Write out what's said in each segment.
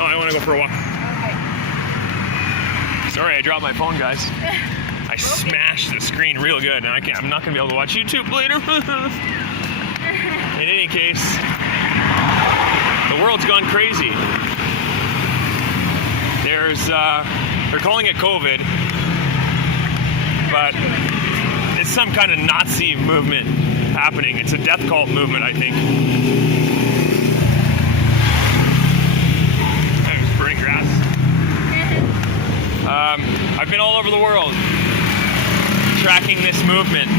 No, I want to go for a walk. Okay. Sorry, I dropped my phone, guys. I smashed the screen real good, and I'm not going to be able to watch YouTube later. In any case, the world's gone crazy. They're calling it COVID, but it's some kind of Nazi movement happening. It's a death cult movement, I think. I'm just burning grass. I've been all over the world tracking this movement.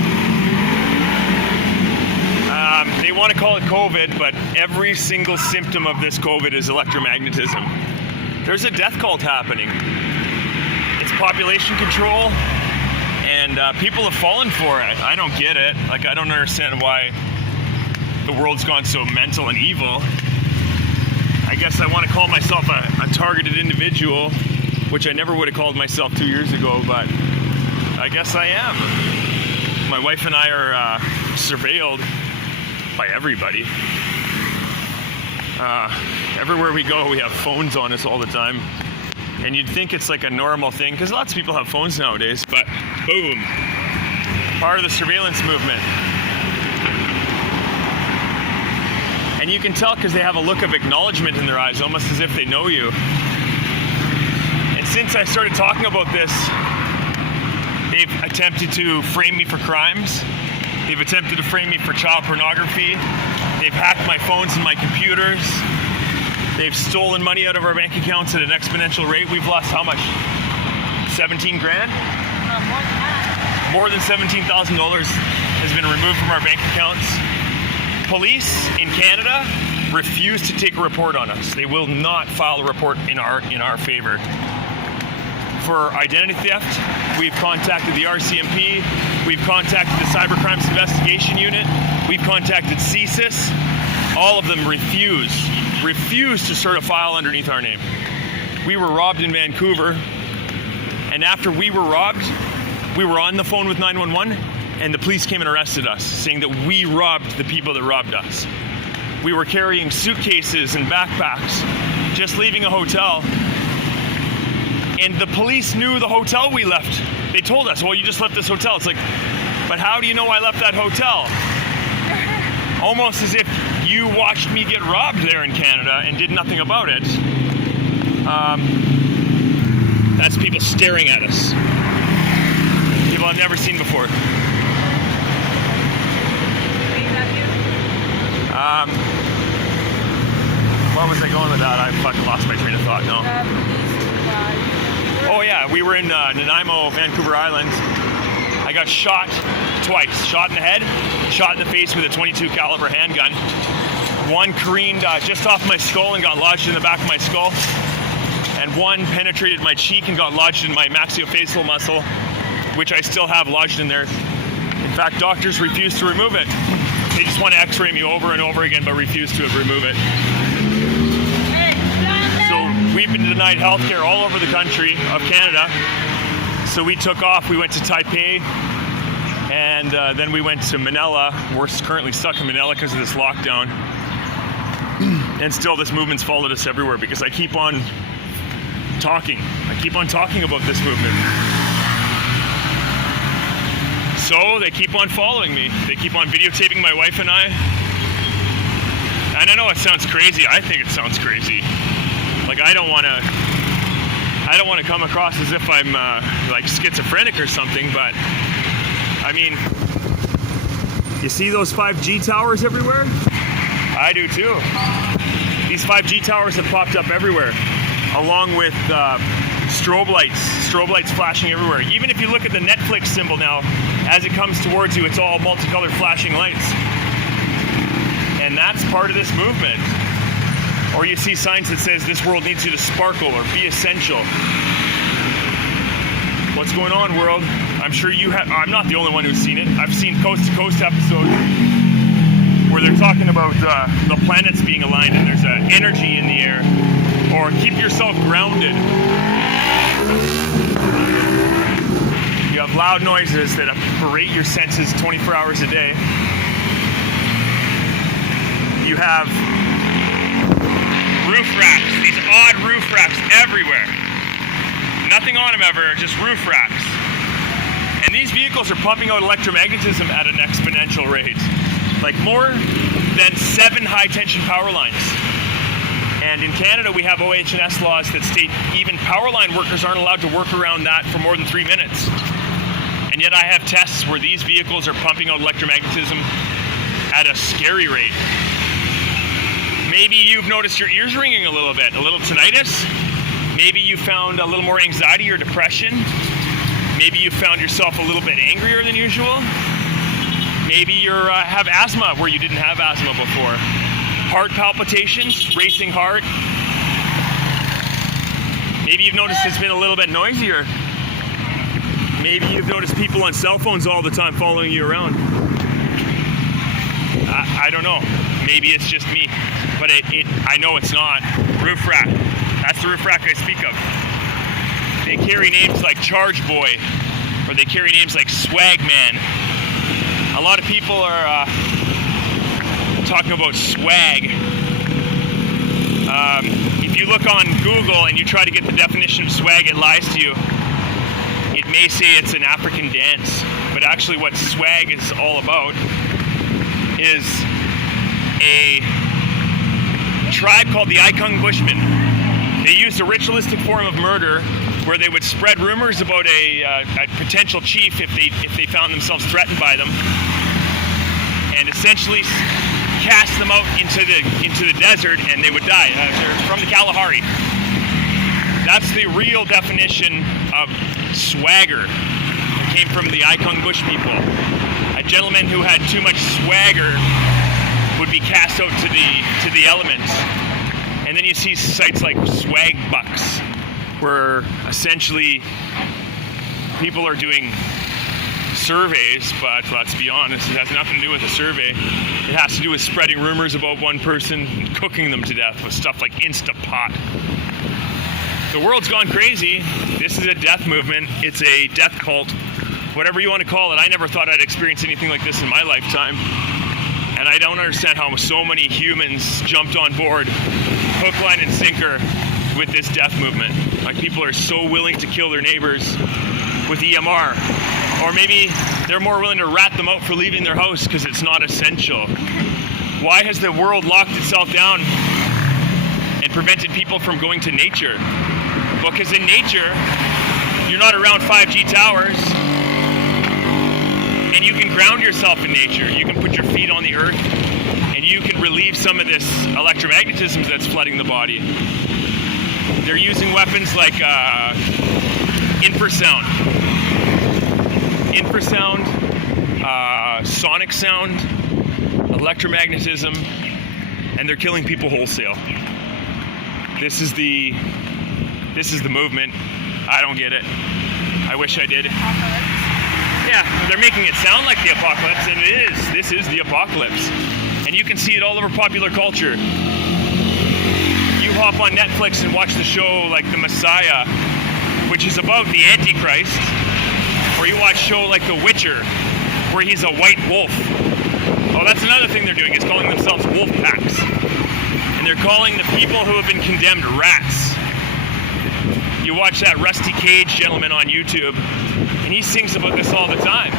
They want to call it COVID, but every single symptom of this COVID is electromagnetism. There's a death cult happening. It's population control, and people have fallen for it. I don't get it. Like, I don't understand why the world's gone so mental and evil. I guess I want to call myself a targeted individual, which I never would have called myself 2 years ago, but I guess I am. My wife and I are surveilled by everybody. Everywhere we go, we have phones on us all the time. And you'd think it's like a normal thing, because lots of people have phones nowadays, but boom, part of the surveillance movement. And you can tell because they have a look of acknowledgement in their eyes, almost as if they know you. And since I started talking about this, they've attempted to frame me for crimes. They've attempted to frame me for child pornography. They've hacked my phones and my computers. They've stolen money out of our bank accounts at an exponential rate. We've lost how much? 17 grand? More than $17,000 has been removed from our bank accounts. Police in Canada refuse to take a report on us. They will not file a report in our favor. For identity theft, we've contacted the RCMP, we've contacted the Cybercrimes Investigation Unit, we've contacted CSIS. All of them refuse to start a file underneath our name. We were robbed in Vancouver, and after we were robbed, we were on the phone with 911, and the police came and arrested us, saying that we robbed the people that robbed us. We were carrying suitcases and backpacks, just leaving a hotel. And the police knew the hotel we left. They told us, well, you just left this hotel. It's like, but how do you know I left that hotel? Almost as if you watched me get robbed there in Canada and did nothing about it. That's people staring at us. People I've never seen before. Where was I going with that? I fucking lost my train of thought now. Oh yeah, we were in Nanaimo, Vancouver Island. I got shot twice. Shot in the head, shot in the face with a .22 caliber handgun. One careened just off my skull and got lodged in the back of my skull. And one penetrated my cheek and got lodged in my maxillofacial muscle, which I still have lodged in there. In fact, doctors refuse to remove it. They just want to x-ray me over and over again, but refuse to remove it. We've been denied healthcare all over the country of Canada. So we took off, we went to Taipei, and then we went to Manila. We're currently stuck in Manila because of this lockdown. And still this movement's followed us everywhere because I keep on talking. I keep on talking about this movement. So they keep on following me. They keep on videotaping my wife and I. And I know it sounds crazy. I think it sounds crazy. Like, I don't want to come across as if I'm like schizophrenic or something, but I mean, you see those 5G towers everywhere? I do too. These 5G towers have popped up everywhere, along with strobe lights flashing everywhere. Even if you look at the Netflix symbol now, as it comes towards you, it's all multicolored flashing lights. And that's part of this movement. Or you see signs that says this world needs you to sparkle or be essential. What's going on, world? I'm sure you have. I'm not the only one who's seen it. I've seen Coast to Coast episodes where they're talking about the planets being aligned and there's energy in the air. Or keep yourself grounded. You have loud noises that berate your senses 24 hours a day. You have roof racks, these odd roof everywhere. Nothing on them ever, just roof racks. And these vehicles are pumping out electromagnetism at an exponential rate. Like more than 7 high-tension power lines. And in Canada, we have OH&S laws that state even power line workers aren't allowed to work around that for more than 3 minutes. And yet I have tests where these vehicles are pumping out electromagnetism at a scary rate. Maybe you've noticed your ears ringing a little bit, a little tinnitus. Maybe you found a little more anxiety or depression. Maybe you found yourself a little bit angrier than usual. Maybe you have asthma where you didn't have asthma before. Heart palpitations, racing heart. Maybe you've noticed it's been a little bit noisier. Maybe you've noticed people on cell phones all the time following you around. I don't know. Maybe it's just me, but I know it's not. Roof rack. That's the roof rack I speak of. They carry names like Charge Boy, or they carry names like Swag Man. A lot of people are talking about swag. If you look on Google and you try to get the definition of swag, it lies to you. It may say it's an African dance, but actually what swag is all about is a tribe called the Ikung Bushmen. They used a ritualistic form of murder where they would spread rumors about a potential chief if they found themselves threatened by them, and essentially cast them out into the desert, and they would die. They're from the Kalahari. That's the real definition of swagger. It came from the Ikung Bush people. A gentleman who had too much swagger would be cast out to the elements. And then you see sites like Swag Bucks, where essentially people are doing surveys, but let's be honest, it has nothing to do with a survey. It has to do with spreading rumors about one person and cooking them to death with stuff like Instapot. The world's gone crazy. This is a death movement. It's a death cult. Whatever you want to call it. I never thought I'd experience anything like this in my lifetime. And I don't understand how so many humans jumped on board, hook, line, and sinker, with this death movement. Like, people are so willing to kill their neighbors with EMR. Or maybe they're more willing to rat them out for leaving their house because it's not essential. Why has the world locked itself down and prevented people from going to nature? Well, because in nature, you're not around 5G towers, and you can ground yourself in nature. You can put your feet on the earth, and you can relieve some of this electromagnetism that's flooding the body. They're using weapons like infrasound, sonic sound, electromagnetism, and they're killing people wholesale. This is the movement. I don't get it. I wish I did. Yeah, they're making it sound like the apocalypse, and it is. This is the apocalypse. And you can see it all over popular culture. You hop on Netflix and watch the show like The Messiah, which is about the Antichrist, or you watch a show like The Witcher, where he's a white wolf. Oh, that's another thing they're doing, is calling themselves wolf packs. And they're calling the people who have been condemned rats. You watch that Rusty Cage gentleman on YouTube, and he sings about this all the time.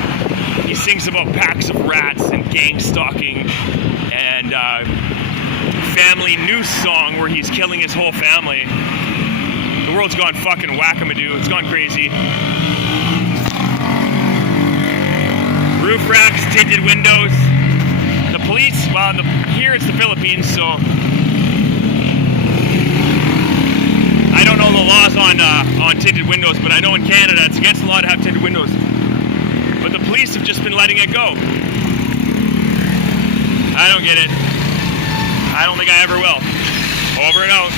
He sings about packs of rats and gang stalking and family noose song where he's killing his whole family. The world's gone fucking whack-a-madoo. It's gone crazy. Roof racks, tinted windows. The police, well, here it's the Philippines, so I don't know the laws on tinted windows, but I know in Canada it's against the law to have tinted windows. But the police have just been letting it go. I don't get it. I don't think I ever will. Over and out.